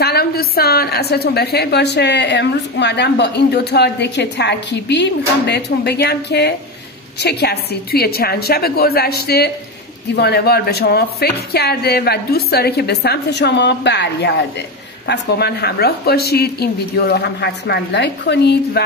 سلام دوستان، عصرتون بخیر باشه. امروز اومدم با این دوتا دک ترکیبی میخوام بهتون بگم که چه کسی توی چند شب گذشته دیوانه‌وار به شما فکر کرده و دوست داره که به سمت شما برگرده. پس با من همراه باشید، این ویدیو رو هم حتما لایک کنید و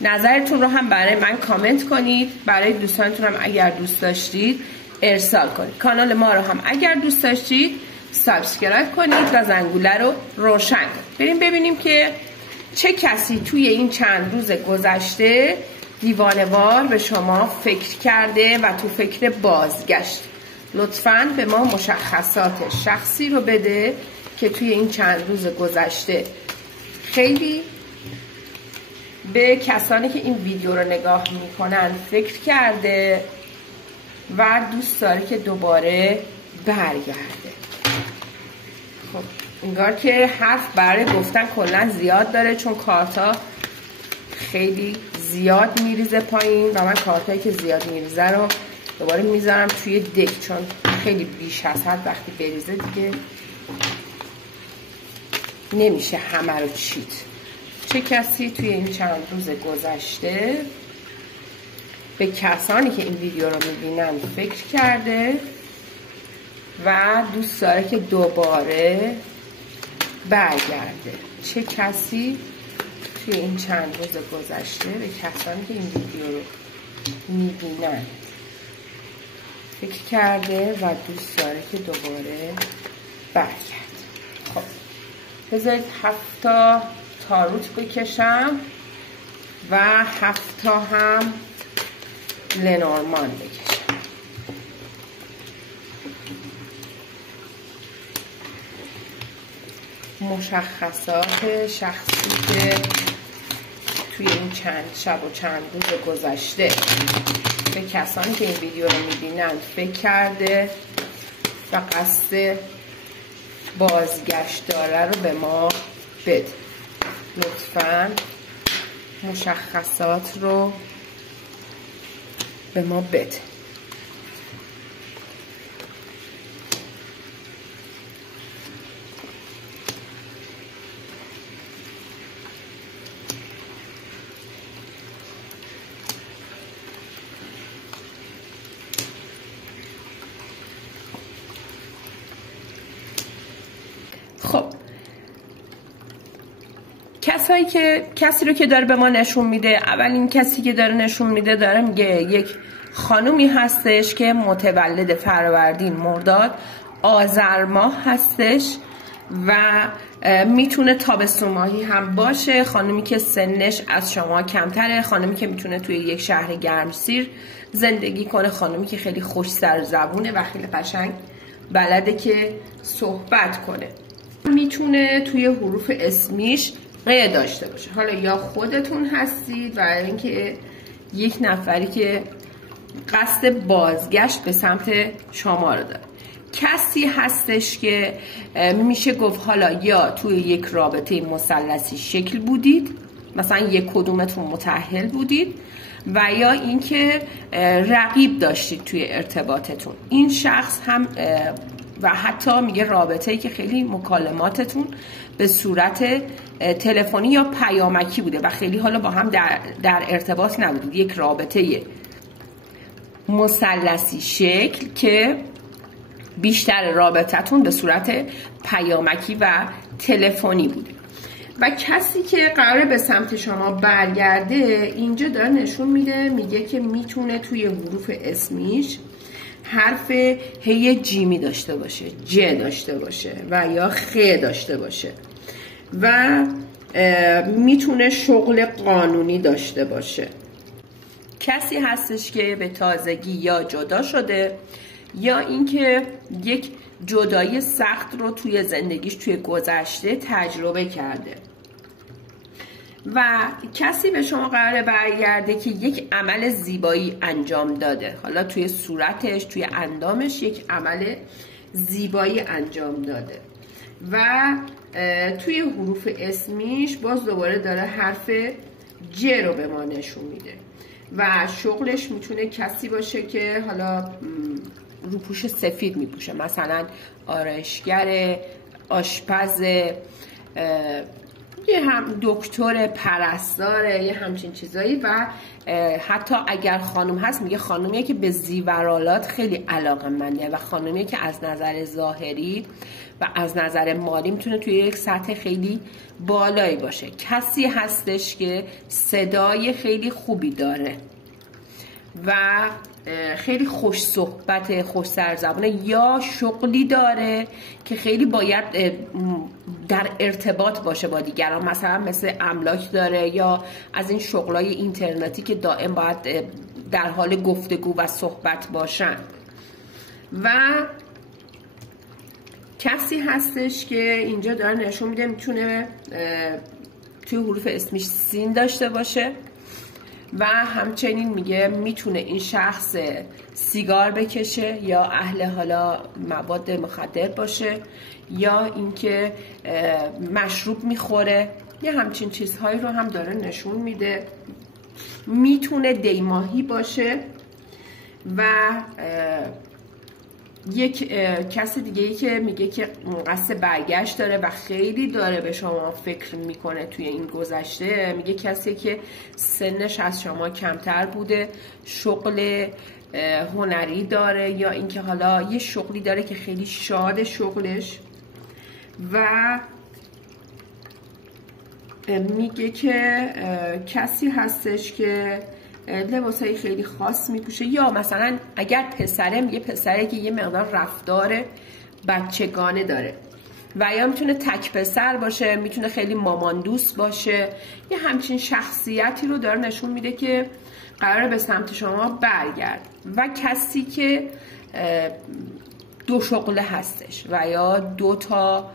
نظرتون رو هم برای من کامنت کنید. برای دوستانتون هم اگر دوست داشتید ارسال کنید. کانال ما رو هم اگر دوست داشتید سابسکرایب کنید و زنگوله رو روشن کنید. بریم ببینیم که چه کسی توی این چند روز گذشته دیوانه‌وار به شما فکر کرده و تو فکر بازگشت. لطفاً به ما مشخصات شخصی رو بده که توی این چند روز گذشته خیلی به کسانی که این ویدیو رو نگاه میکنن فکر کرده و دوست داره که دوباره برگرده. خب انگار که حرف برای گفتن کلا زیاد داره، چون کارتا خیلی زیاد میریزه پایین و من کارتایی که زیاد میریزه رو دوباره میذارم توی دک، چون خیلی بیش هست. هر وقتی بریزه دیگه نمیشه همه رو چید. چه کسی توی این چند روز گذشته به کسانی که این ویدیو رو میبینن فکر کرده و دوست داره که دوباره برگرده؟ چه کسی توی این چند روز گذشته به کسانی که این ویدیو رو میبینن فکر کرده و دوست داره که دوباره برگرده؟ خب بذارید 7 تا تاروت بکشم و 7 تا هم لنورمان بکشم. مشخصات شخصی که توی این چند شب و چند روز گذشته به کسانی که این ویدیو رو میبینن فکر کرده و قصد بازگشت داره رو به ما بده. لطفاً مشخصات رو به ما بده. خب کسی رو که داره به ما نشون میده، اولین کسی که داره نشون میده داره میگه یک خانومی هستش که متولد فروردین، مرداد، آذر ماه هستش و میتونه تابستون ماهی هم باشه. خانومی که سنش از شما کمتره، خانومی که میتونه توی یک شهر گرمسیر زندگی کنه، خانومی که خیلی خوش سر زبونه و خیلی قشنگ بلده که صحبت کنه. میتونه توی حروف اسمیش ق داشته باشه. حالا یا خودتون هستید و اینکه یک نفری که قصد بازگشت به سمت شما رو داره. کسی هستش که میشه گفت حالا یا توی یک رابطه مثلثی شکل بودید، مثلا یک کدومتون متأهل بودید، و یا اینکه رقیب داشتید توی ارتباطتون. این شخص هم و حتی میگه رابطه‌ای که خیلی مکالماتتون به صورت تلفنی یا پیامکی بوده و خیلی حالا با هم در ارتباط نبودید. یک رابطه مثلثی شکل که بیشتر رابطتون به صورت پیامکی و تلفنی بوده. و کسی که قراره به سمت شما برگرده اینجا داره نشون میده، میگه که میتونه توی حروف اسمیش حرف هی جیمی داشته باشه، ج داشته باشه و یا خ داشته باشه و میتونه شغل قانونی داشته باشه. کسی هستش که به تازگی یا جدا شده یا اینکه یک جدایی سخت رو توی زندگیش توی گذشته تجربه کرده. و کسی به شما قراره برگرده که یک عمل زیبایی انجام داده. حالا توی صورتش، توی اندامش یک عمل زیبایی انجام داده و توی حروف اسمیش باز دوباره داره حرف ج رو به ما نشون میده و شغلش میتونه کسی باشه که حالا روپوش سفید میپوشه، مثلا آرایشگر، آشپز، یه هم دکتر، پرستاره، یه همچین چیزایی. و حتی اگر خانم هست میگه خانومیه که به زیورالات خیلی علاقه‌منده و خانومیه که از نظر ظاهری و از نظر مالی میتونه توی یک سطح خیلی بالایی باشه. کسی هستش که صدای خیلی خوبی داره و خیلی خوش صحبت، خوش سرزبانه، یا شغلی داره که خیلی باید در ارتباط باشه با دیگران، مثلا مثل املاک داره یا از این شغلای اینترنتی که دائم باید در حال گفتگو و صحبت باشن. و کسی هستش که اینجا داره نشون میده میتونه توی حروف اسمیش سین داشته باشه و همچنین میگه میتونه این شخص سیگار بکشه یا اهل حالا مواد مخدر باشه یا اینکه مشروب میخوره، یه همچین چیزهایی رو هم داره نشون میده. میتونه دیماهی باشه و یک کس دیگه ای که میگه که قصد برگشت داره و خیلی داره به شما فکر میکنه توی این گذشته. میگه کسی که سنش از شما کمتر بوده، شغل هنری داره یا اینکه حالا یه شغلی داره که خیلی شاد شغلش. و میگه که کسی هستش که لباسای خیلی خاص میپوشه یا مثلا اگر پسره میگه پسره که یه مقدار رفتار بچگانه داره و یا میتونه تک پسر باشه، میتونه خیلی مامان دوست باشه. یه همچین شخصیتی رو داره نشون میده که قراره به سمت شما برگرد. و کسی که دو شغله هستش و یا دو تا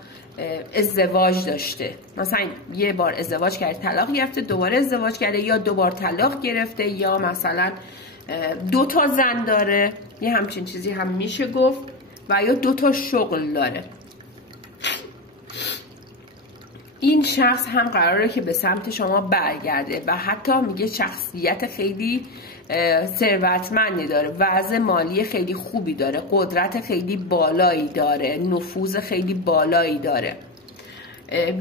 ازدواج داشته، مثلا یه بار ازدواج کرده طلاق گرفته، دوباره ازدواج کرده یا دوبار طلاق گرفته، یا مثلا دو تا زن داره، یه همچین چیزی هم میشه گفت. و یا دو تا شغل داره. این شخص هم قراره که به سمت شما برگرده و حتی میگه شخصیت خیلی ثروتمندی داره، وضع مالی خیلی خوبی داره، قدرت خیلی بالایی داره، نفوذ خیلی بالایی داره.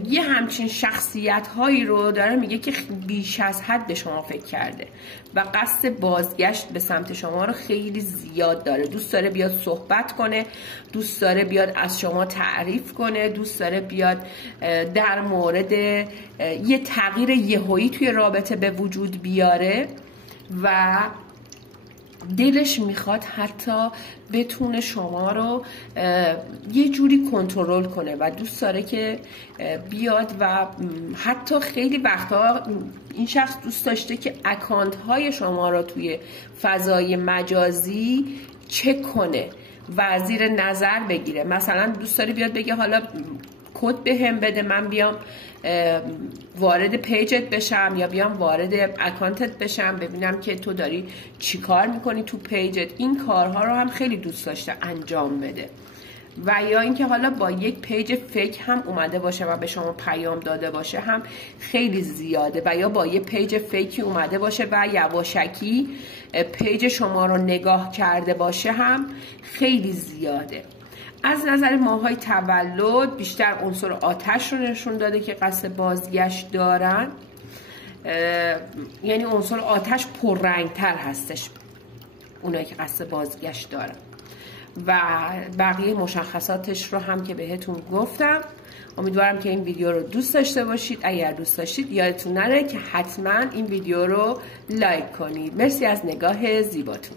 یه همچین شخصیت هایی رو داره میگه که بیش از حد به شما فکر کرده و قصد بازگشت به سمت شما رو خیلی زیاد داره. دوست داره بیاد صحبت کنه، دوست داره بیاد از شما تعریف کنه، دوست داره بیاد در مورد یه تغییر یهویی توی رابطه به وجود بیاره و دلش میخواد حتی بتونه شما رو یه جوری کنترل کنه و دوست داره که بیاد و حتی خیلی وقتا این شخص دوست داشته که اکانت های شما رو توی فضای مجازی چک کنه و زیر نظر بگیره. مثلا دوست داره بیاد بگه حالا کد بهم بده، من بیام وارد پیجت بشم یا بیام وارد اکانتت بشم، ببینم که تو داری چی کار میکنی تو پیجت. این کارها رو هم خیلی دوست داشته انجام بده. و یا اینکه حالا با یک پیج فیک هم اومده باشه و به شما پیام داده باشه هم خیلی زیاده. و یا با یه پیج فیکی اومده باشه و یواشکی پیج شما رو نگاه کرده باشه هم خیلی زیاده. از نظر ماهای تولد بیشتر عنصر آتش رو نشون داده که قصد بازگشت دارن، یعنی عنصر آتش پررنگتر هستش اونایی که قصد بازگشت دارن. و بقیه مشخصاتش رو هم که بهتون گفتم. امیدوارم که این ویدیو رو دوست داشته باشید. اگر دوست داشتید یادتون نره که حتما این ویدیو رو لایک کنید. مرسی از نگاه زیباتون.